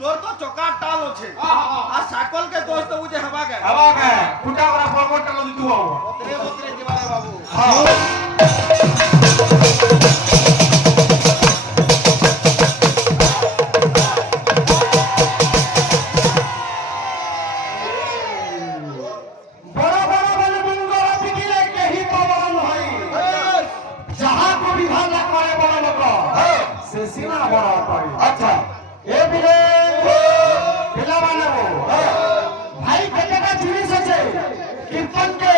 তোর তো চকার টাল আছে আর সাইকেল কে দোষ তো বুঝে হবা কে ফুটা করা পরপর টাল দিতু বাবু বতরে বতরে দিবারে বাবু अच्छा ए बिले पिला माने वो भाई केटा जिनिस আছে कीर्तन के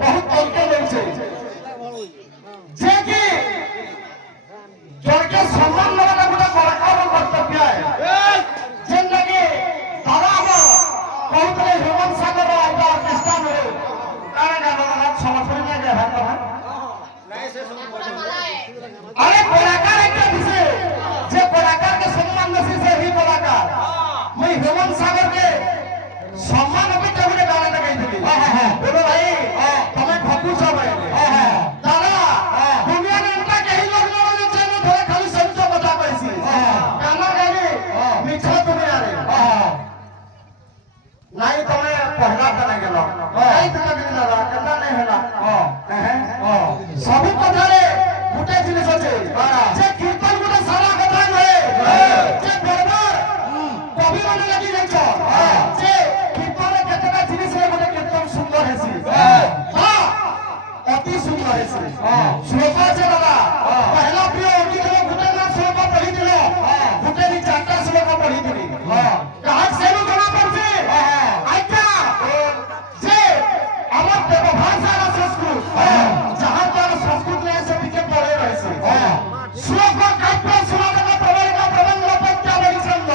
बहुत तौके लेছে जे कि जोरके सम्मान लगना गोटा कलाकार कर्तव्य है जे लगे दादा हमर कहतले हेमंत सागर आइबा ऑर्केस्ट्रा में काना गाना समझ में नहीं है भाई नहीं से समझ अरे कलाकार एक दिसे जे कलाकार के सम्मान नसी से ही कलाकार मैं हेमंत सागर के सम्मान अभी तक ने गाना लगाई थी बोलो भाई तुम्हें खपू सब है दादा दुनिया में उनका कहीं लोग ना जो चैनल थोड़ा खाली संतो बता पैसी गाना गाने मिठा तुम्हें आ रहे नहीं तुम्हें पहला गाना गेलो नहीं तो कभी ना करना नहीं होला सभी कथा रे गुटे जिनिस আছে যে কীর্তন গুলো সারা কথা নয় যে দরবার কবি মানে লাগি যাইছ যে কীর্তনে কতটা জিনিস রে মানে কীর্তন সুন্দর হেসি হ্যাঁ অতি সুন্দর হেসি শ্লোক আছে দাদা পহলা প্রিয় উঠি দিল গুটে না শ্লোক পড়ি দিল গুটে নি চারটা শ্লোক পড়ি দিলি কাজ সেরু জনা পড়ছে আইতা যে আমার দেব ভাষা না সংস্কৃত যাহা তার সংস্কৃত নে সে দিকে পড়ে রয়েছে শ্লোক কাব্য সমাগম প্রবলিকা প্রবন্ধ প্রত্যাবলী ছন্দ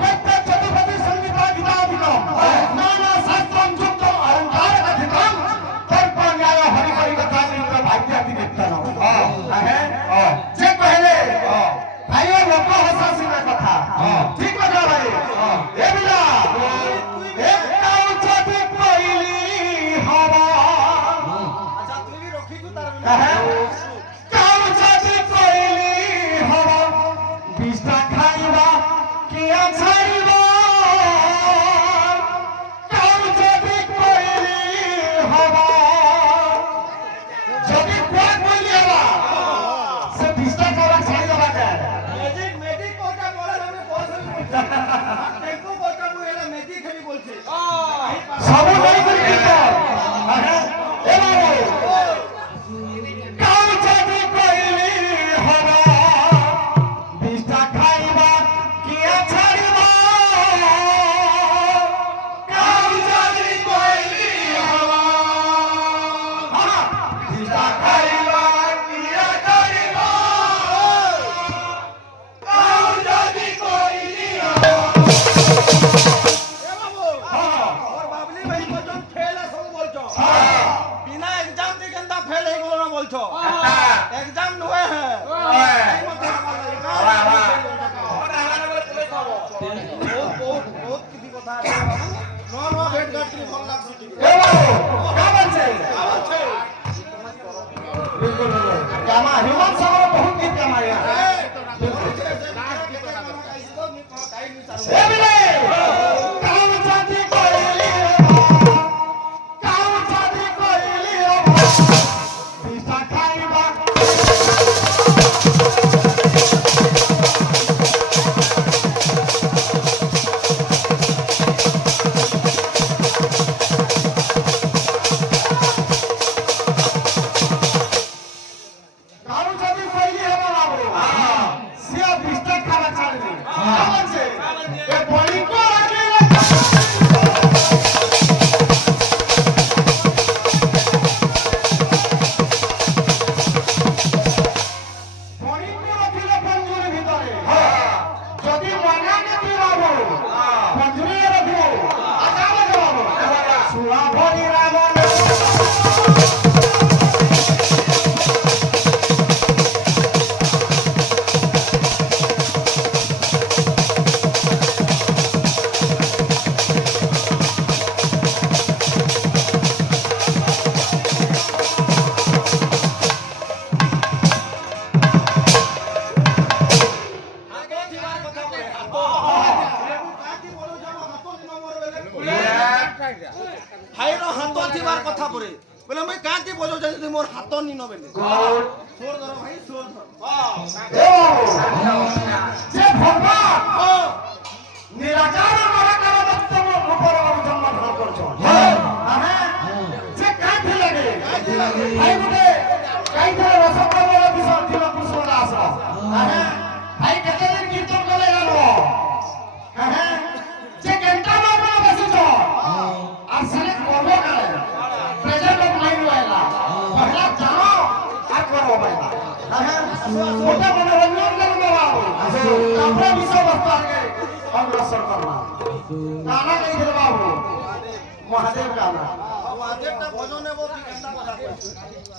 কত্য চতুর্পদী সংগীত গীতাদিক নানা শাস্ত্রম যুক্তম অলঙ্কার কথিতম কল্প ন্যায় হরি হরি কথা নিত্য ভাগ্যাতি নিত্যন যে কহলে ভাইও লোক ভাষা শুনে কথা ঠিক কথা ভাই এ বিলা একটাও যদি কইলি হবা আচ্ছা তুই भी রখি তু তার কাউ যদি কইলি হবা বিষ্টা খাইবা কিয়া ছাইবা কাউ যদি কইলি হবা যদি কোয়া কইলি হবা সে বিষ্টা খাইবা ছাই দেবা কে ম্যাজিক কোটা বলে আমি পছন্দ করছি টেম্পো কোটা বলে ম্যাজিক খালি বলছে সব নাই করি কীর্তন এ বাবু কাউ যদি কইলি হবা বিষ্টা খাইবা কিয়া ছাড়িবা কাউ যদি কইলি হবা বিষ্টা খাইবা কিয়া ছাড়িবা কাউ যদি কইলি হবা এ বাবু और बाबली भाई बचन फेल है सब बोलछो बिना एग्जाम दे गंदा फेल है बोलना बोलछो एग्जाम हुए हैं नहीं मत बहुत किसी কথা আছে বাবু নো भेट घाट की ফল লাগছে এ বাবু কেমন আছে আছে बिल्कुल कामा हेमंत सागर बहुत गीत कमाया ए बिले काऊ जाति कोइली काऊ जाति कोइली बिसा खाइबा কাউ যদি কইলি হবা বাবু সিয়া বিস্তার খাওয়া ছাড়বি কেমন আছে এ বলি কো রাখিলে বলি কো রাখিলে পঞ্জুরি ভিতরে যদি মনা নেতি বাবু পঞ্জুরি রাখবো আগামে বাবু সুরা ভরি রাবণ হাত কাটি বলো যাব হাত নি নম্বর বেলে ভাইর হাত থিবার কথা পরে বলে মই কাটি বলো যদি মোর হাত নি নবেলে সোর ধর ভাই সোর ধর যে ভগবান ও নিরাকার নিরাকার বক্তব্য উপর জন্ম গ্রহণ করছো যে কাঠি লাগে ভাই গুটে কাইতে রসপ্রভু বিষয় দিল পুষ্পর আস ভাই কেতে দিন কীর্তন করে গেল যে ঘন্টা বাবা বসেছ আর সালে করব কালে প্রেজেন্ট অফ মাইন্ড হইলা পহলা জানো আর করব পাইলা ওটা মনোরঞ্জন করবে বাবু তারপরে বিষয় বস্তু আগে অগ্রসর করবা গানা গাই দিল বাবু মহাদেব গানা আজেরটা ভজন নেব কি কেনটা কথা কইছ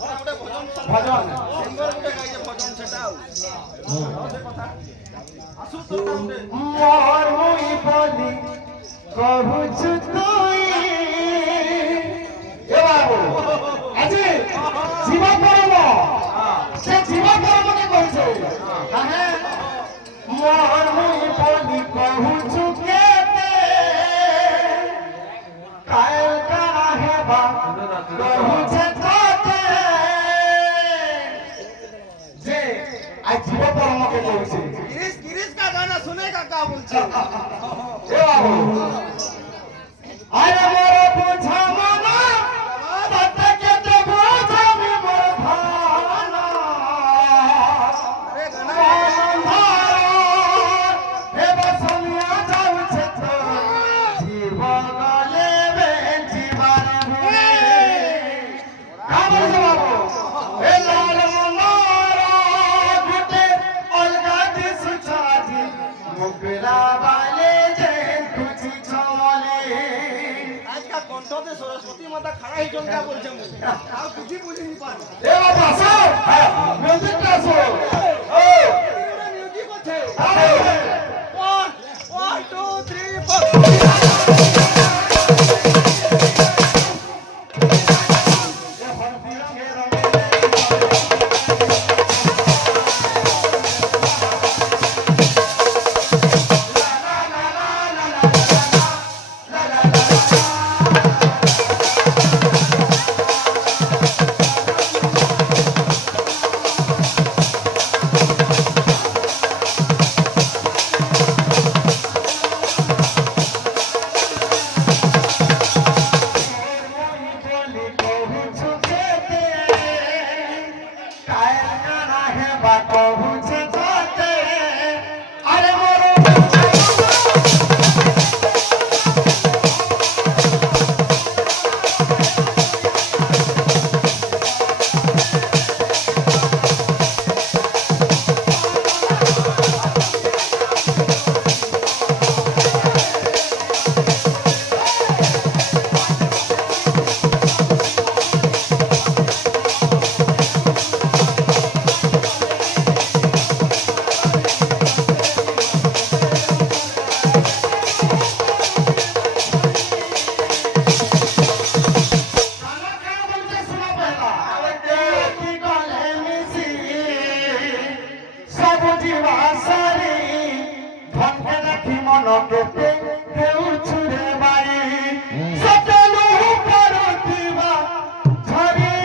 ওটা ভজন ভজন সিঙ্গর গুটে গাইছে ভজন সেটাও সে কথা আসু তো উঠে মোর মুই বলি কহুছু তুই এ বাবু আজি জীবন পরম সে জীবন পরমকে কইছে হ্যাঁ মোর মুই বলি কহুছু কেতে কায় কানা হেবা কহুছে তোতে যে আজ জীবন পরমকে কইছে गिरीश गिरीश का गाना सुनेगा क्या बोलছে এ বাবু আরে মোর বুঝা মানা তাতে কেতে বুঝাবি মোর ভানা अरे गाना হে বসমিয়া যাউছে তো জীবন লেবে জীবন ভুলে কামর বাবু এ লাল মনোরা গুটে অলগা দিস ছাজি মুগরা বালে যে তুঝি চলে आज का कंठो से सरस्वती माता खड़ा ही जोन क्या बोलছে मुझे আর কিছু বুঝিনি পারি এ বাবা আসো মিউজিক আসো ও মিউজিক আছে আরে 1 2 3 4 মনকে কেউ ছুড়ে বাড়ি সকলু করতিবা ঝরি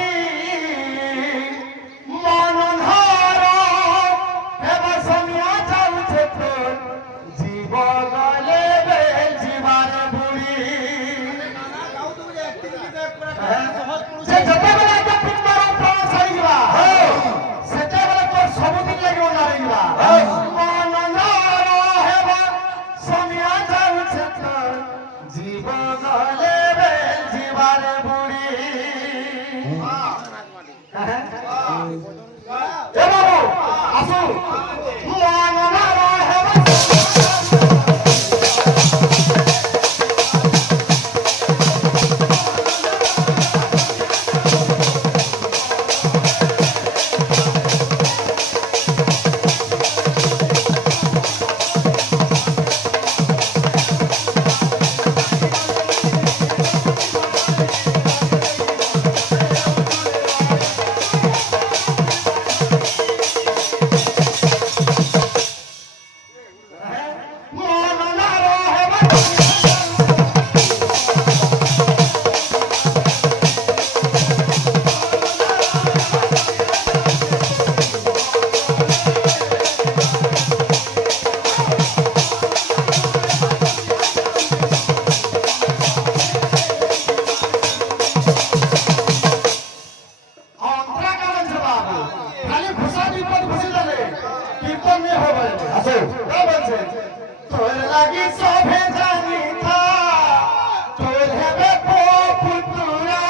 মনহার হেবা সমিয়া যাউছে তো জীব গলে বে জীবন বুড়ি গাও তুমি অ্যাক্টিভিটি দেখ পুরা সহজ সে যেতেবেলে একটা পিন্ডর প্রাণ ছাড়িবা সেতেবেলে তোর ସବୁদিন লাগিব না রহিবা মনহার হেবা সমিয়া অন্তরা কেমন ছিল বাবু? খালি ঘুষা বিপদ ঘুষি দিলে কীর্তন নিয়ে হবে আসো তা বলছে তোর লাগি সভে জানি থা তোর হেবে পুতুরা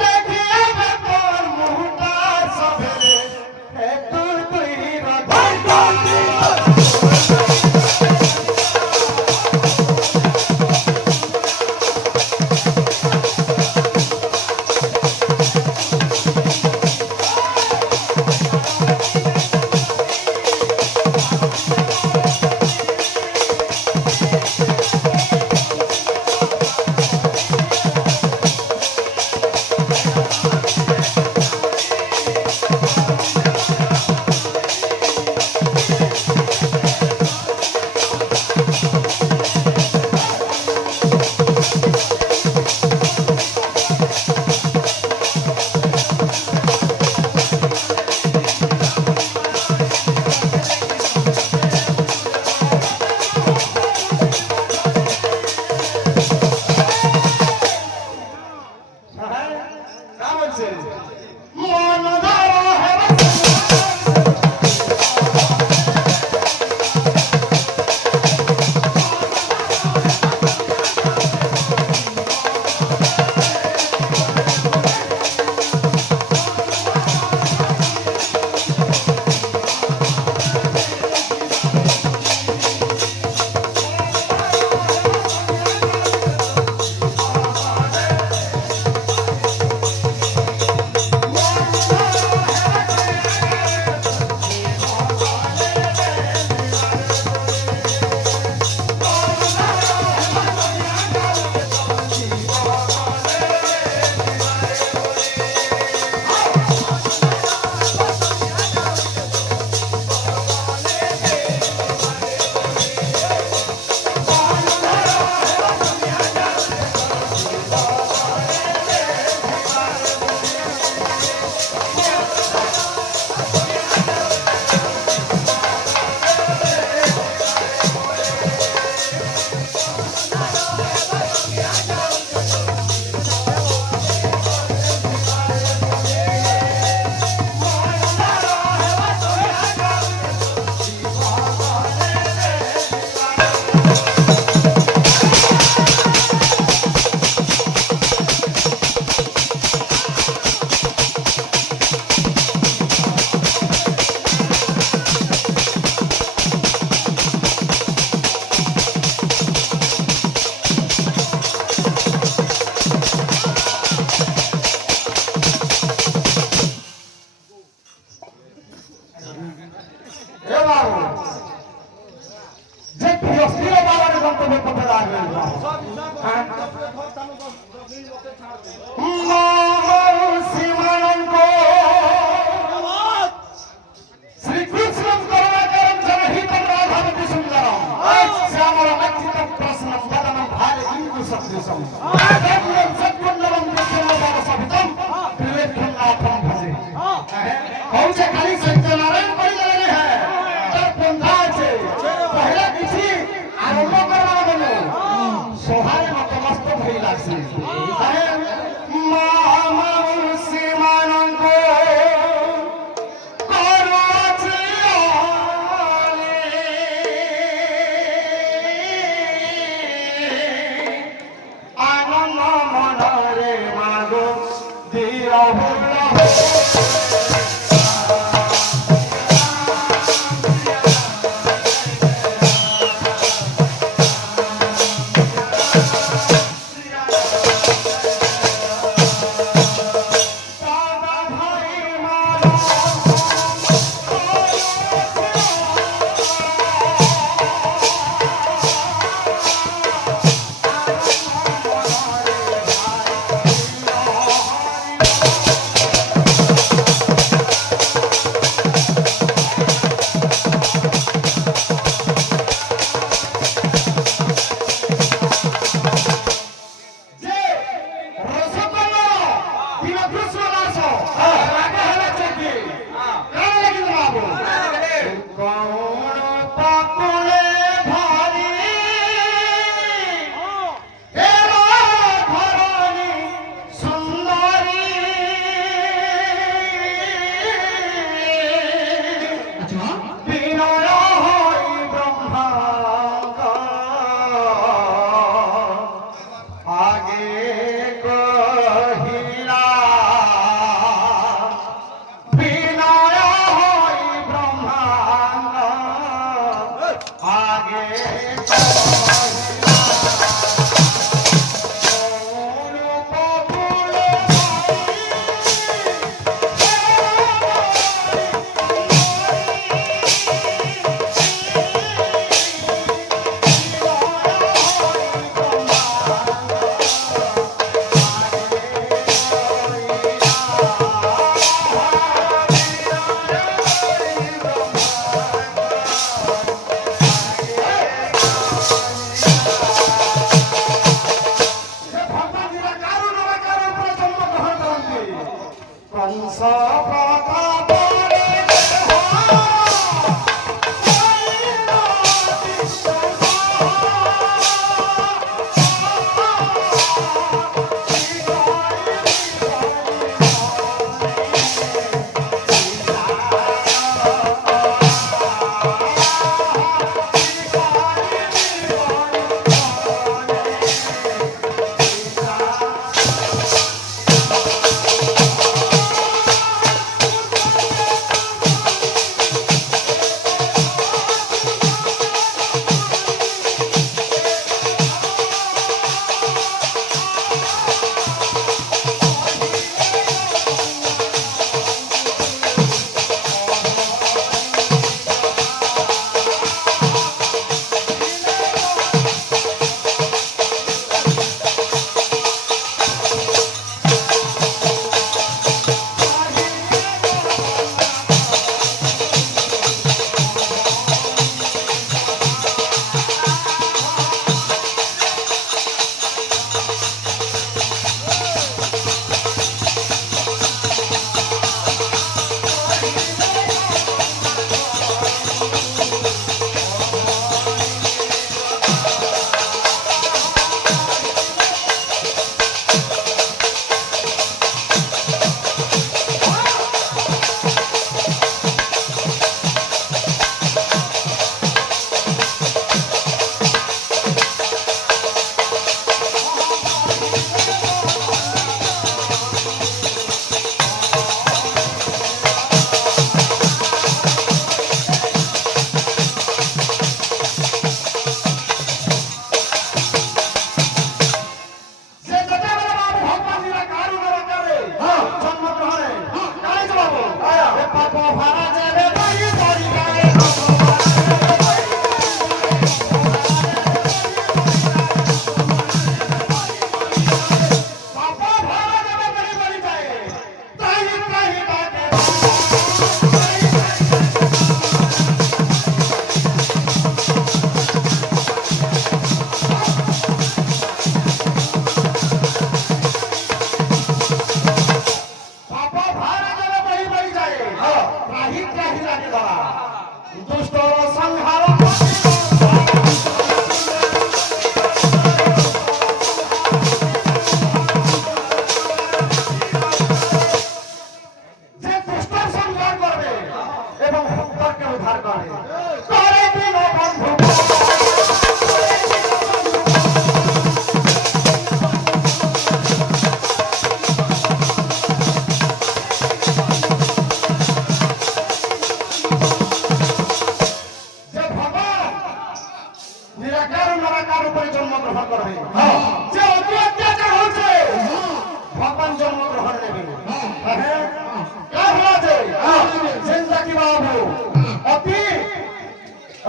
দেখি হবে তোর মুহূর্তা সভে হে তুই তুই রাধা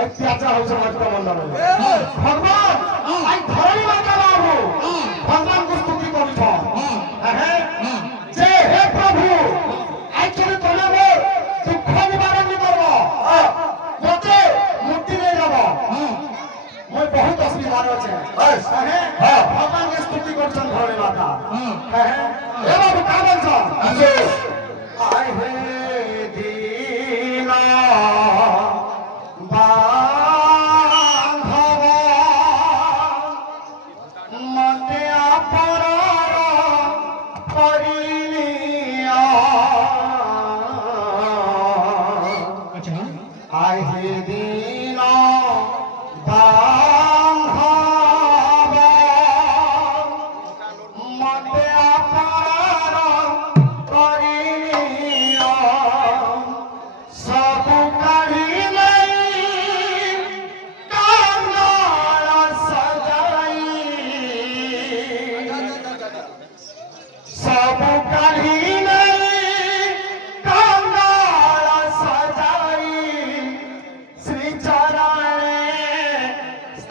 अत्याचार हो समाज का बंधन भगवान आई धर्म माता बाबू भगवान को स्तुति करी छ जे हे प्रभु आई चले तने मोर दुख निवारण नि करबो मते मुक्ति नै जाबो মই बहुत असुविधा আছে भगवान के स्तुति करछन धर्म माता हे बाबू का बोलछ आई हे दीना Oh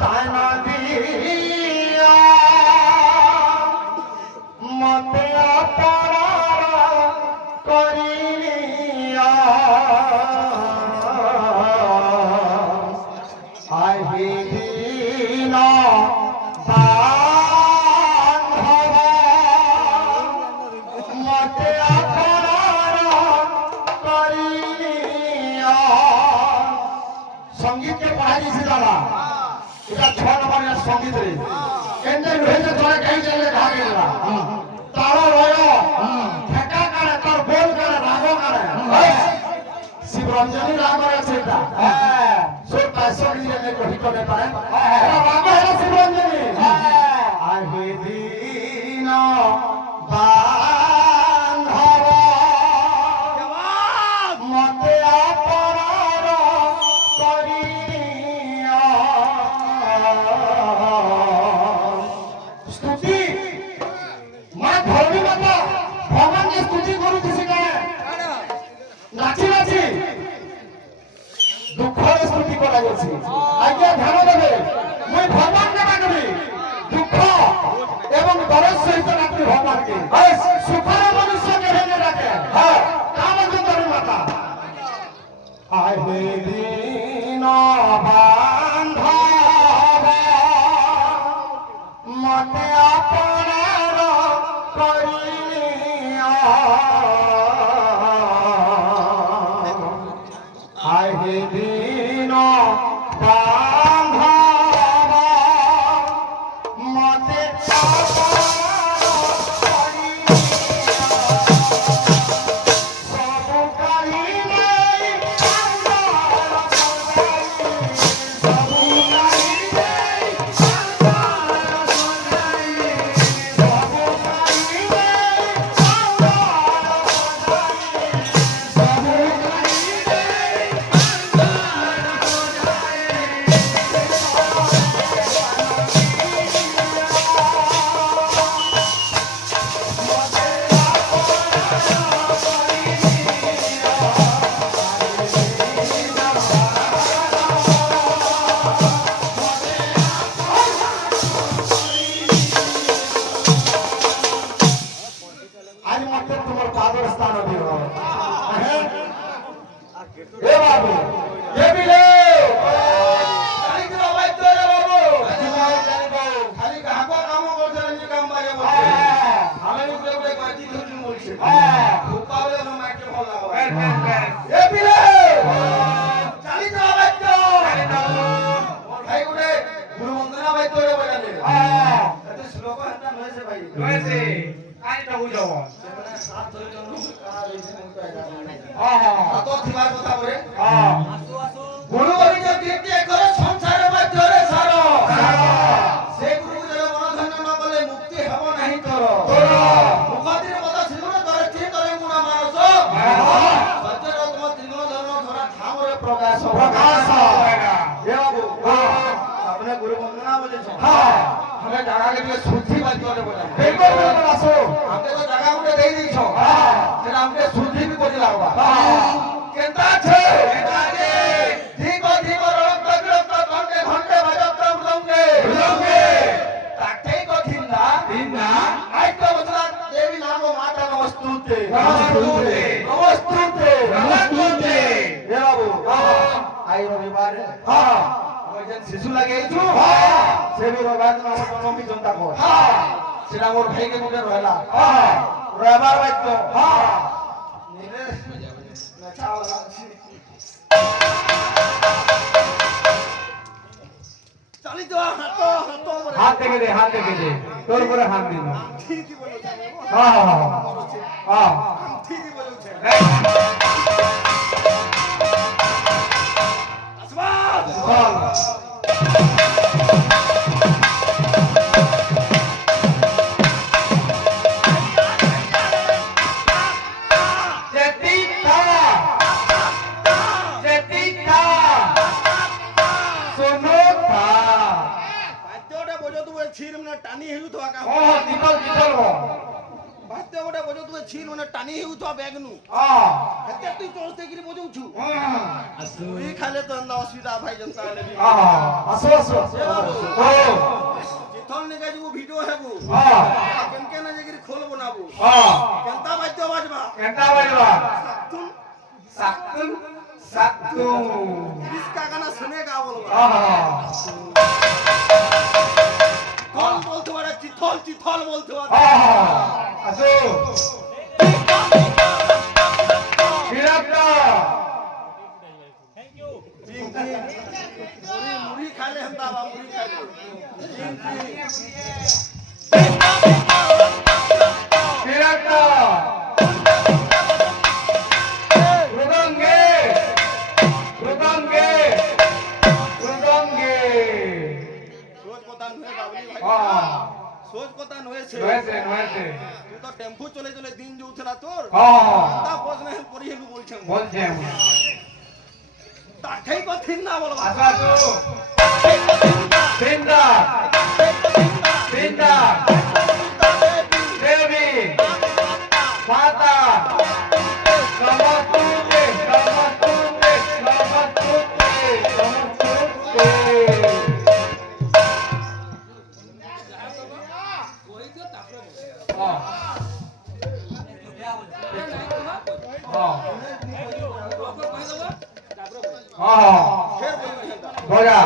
তানা দিয়া মতে অপরাধ করিয়া আহিদিন বান্ধব মতে অপরাধ করিয়া সঙ্গীতকে পড়াই দিয়েছি দাদা এটা 6 নম্বরের সঙ্গীত রে কেন্দ্রে রয়েছে তোরা কাই চলে ভাগে না তারা রয় ঠেকা কারে তোর বল কারে রাগ কারে শিবরঞ্জনী রাগ আছে এটা হ্যাঁ সব পাঁচশো দিয়ে নে কহি করে পারে এটা রাগ হলো শিবরঞ্জনী আহে দিন বান্ধব মতে অপরাধ করিয়া স্তুতি মা ধর্মী মাতা ভগবানকে স্তুতি করুছি কেন নাচি নাচি দুঃখর স্তুতি করা যাচ্ছে আজ্ঞা ধ্যান দেবে মুই ভগবানকে ডাকবি দুঃখ এবং দরদ সহিত ডাকবি ভগবানকে সুখর মনুষ্যকে ভেঙে ডাকে হ্যাঁ কাম ধর্মী মাতা আহে দিন বান্ধব মতে অপরাধ করিয়া আহে দিন বান্ধব মতে অপরাধ করিয়া সব কাহিনী আজ মাত্র তোমার পাদর স্থান দিও এ বাবু এ বিলে খালি কি ভাই তো রে বাবু খালি কাকো কাম করছে নি কাম বাইরে বসে আমি উপরে উপরে কইতি ধুতি বলছে উপালে না মাইকে ভালো লাগে এ বিলে চালি তো ভাই তো মোর ভাই গুড়ে গুরু বন্দনা ভাই তো রে বলালে এত শ্লোক হাতা নয়ছে ভাই হয়েছে কাজটা বুঝাবো মানে সাত ধরে জন কারা রইছে আমি তো এটা হ্যাঁ তো থিবার কথা বলে হ্যাঁ গুরু বলি যে কীর্তি করে সংসারে মধ্যে সার সে গুরু যে মনধন্য ন কলে মুক্তি ହେବ ନାହିଁ ତୋର মুখতির কথা শ্রীগুণ তরে ঠিক করে গুণ মানস সত্যর তুম ত্রিগুণ ধর্ম ধরা ধামরে প্রকাশ এ বাবু আপনি গুরু বন্দনা বলেছো हमें জায়গা के लिए शुद्धि बात करे बोला বিলকুল বিলকুল আসো हमके तो जगह उठे दे दी छो फिर हमके शुद्धि भी बोली लागबा केंता छे ठीक रक्त रक्त घंटे घंटे बजत मृदंगे ताके को थिंदा आई तो बचला देवी नाम माता नमस्तुते हे बाबू आई रविवार যেন শিশু লাগাইছো সে বি রবিবার দিন আমার জন্ম কি চিন্তা কর সেটা মোর ভাইকে গুটে রহলা রবিবার বাদ্য নিলে নাচাও লাগছি চালি তো হাত থেকে দে তোর পরে হাত দিন ঠিকই বলেছ হ্যাঁ হ্যাঁ হ্যাঁ ঠিকই বলেছ চল বাদ্যটা বজো তো ছির মানে টানি হেলু তো আকা ও নিকল নিকল এতে গোটে বজো তুই ছিন মানে টানি হেউথা ব্যাগনু হ্যাঁ এতে তুই চলতে গিরি বজৌছু মুড়ি খাইলে তো এন্দা অসুবিধা ভাই জনতা হলে আসো আসো এ বাবু ও যেথন নিকে যাবো ভিডিও হেবু হ্যাঁ কেন কেন যেগিরি খোল বনাবো হ্যাঁ কেনতা বাদ্য বাজবা কেনটা বাজবা তুম সাকুন সাকুন इसका गाना सुनेगा बोलबा হ্যাঁ कौन बोलते बारे चिथल चिथल बोलते बारे হ্যাঁ আসো বিরাটটা जी जी मुरी मुरी खाले हम दावा मुरी खाले जी जी বিরাটটা রুদঙ্গে রুদঙ্গে রুদঙ্গে सोच कोता नहे बाबली भाई হ্যাঁ सोच कोता नहे छे নয়েছে নয়েছে तू तो टेम्पो चले चले दिन जो उठला तोर হ্যাঁ ता बोझ नहीं परी हेलु बोलछे বলছে ताठै को थिन ना बोलबा আসো আসো তিনটা তিনটা দেবী মাতা নমস্তে নমস্তে নমস্তে নমস্তে फिर बोल हेलता बोला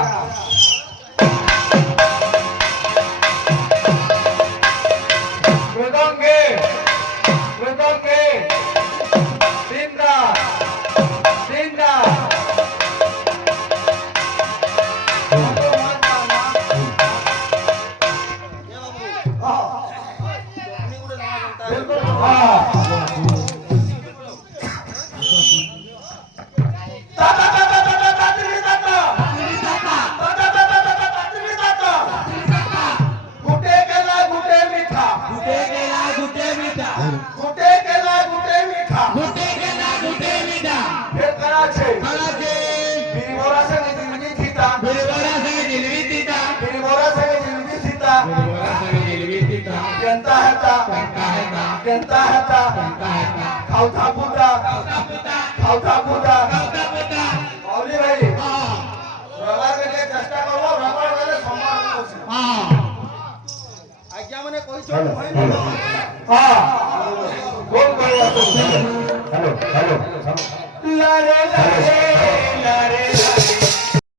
मृदंगे मृदंगे तिंदा तिंदा ये बाबू अपनी उड़े ना जनता बिल्कुल हाँ दादा दादा दादा दादी दादा दादा दादा दादा दादी दादा गुटे केला गुटे मीठा गुटे केला गुटे मीठा गुटे केला गुटे मीठा गुटे केला गुटे मीठा फिर कराचे कराचे बिरबोरा से जिलबी थीता बिरबोरा से जिलबी थीता बिरबोरा से जिलबी थीता बिरबोरा से जिलबी थीता केंता हेता केंता हेता खाउथा पुता खाउथा पुता औली भाई रबर के लिए चेष्टा करो रबर वाले सम्मान करछे आज्ञा माने कहिछो भय न हां बोल हेलो हेलो लारे लारे लारे